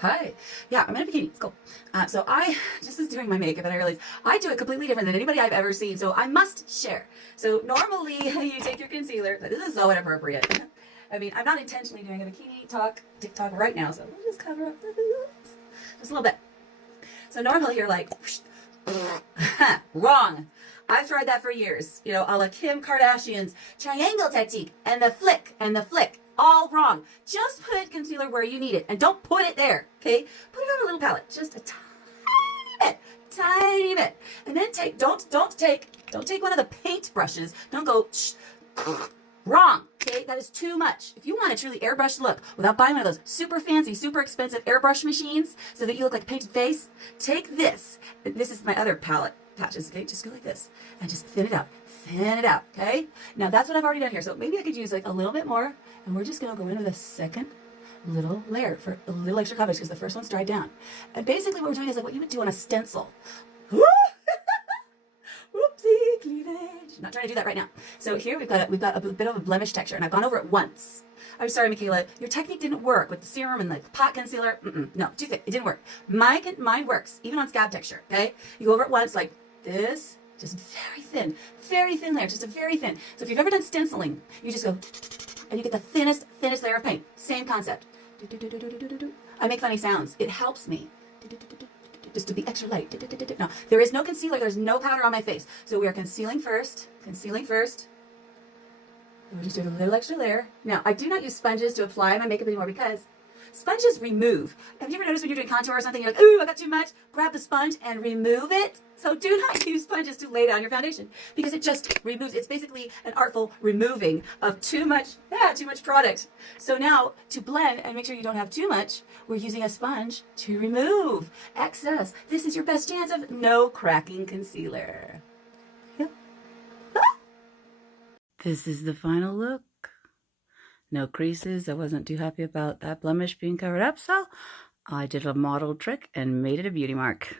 Hi. Yeah, I'm in a bikini. It's cool. So I just was doing my makeup and I realized I do it completely different than anybody I've ever seen. So I must share. So normally you take your concealer. This is so inappropriate. I mean, I'm not intentionally doing a bikini TikTok right now. So let me just cover up just a little bit. So normally you're like, wrong. I've tried that for years. You know, a la Kim Kardashian's triangle technique and the flick and the flick. All wrong. Just put concealer where you need it and don't put it there, okay? Put it on a little palette, just a tiny bit. And then don't take one of the paint brushes. Don't go wrong, okay? That is too much. If you want a truly airbrushed look without buying one of those super fancy, super expensive airbrush machines so that you look like a painted face, take this. This is my other palette patches, okay? Just go like this and just thin it out. Thin it out, okay? Now that's what I've already done here. So maybe I could use like a little bit more, and we're just gonna go in with a second little layer for a little extra coverage because the first one's dried down. And basically what we're doing is like what you would do on a stencil. Whoopsie cleavage. I'm not trying to do that right now. So here we've got a bit of a blemish texture, and I've gone over it once. I'm sorry, Michaela, your technique didn't work with the serum and the pot concealer. No, too thick. It didn't work. Mine works, even on scab texture, okay? You go over it once like this. Just very thin layer, just a very thin. So if you've ever done stenciling, you just go, and you get the thinnest layer of paint. Same concept. I make funny sounds. It helps me. Just to be extra light. No, there is no concealer. There's no powder on my face. So we are concealing first. We're just doing a little extra layer. Now, I do not use sponges to apply my makeup anymore because sponges remove. Have you ever noticed when you're doing contour or something, you're like, ooh, I got too much. Grab the sponge and remove it. So do not use sponges to lay down your foundation because it just removes. It's basically an artful removing of too much product. So now to blend and make sure you don't have too much, we're using a sponge to remove excess. This is your best chance of no cracking concealer. Yep. This is the final look. No creases. I wasn't too happy about that blemish being covered up, so I did a model trick and made it a beauty mark.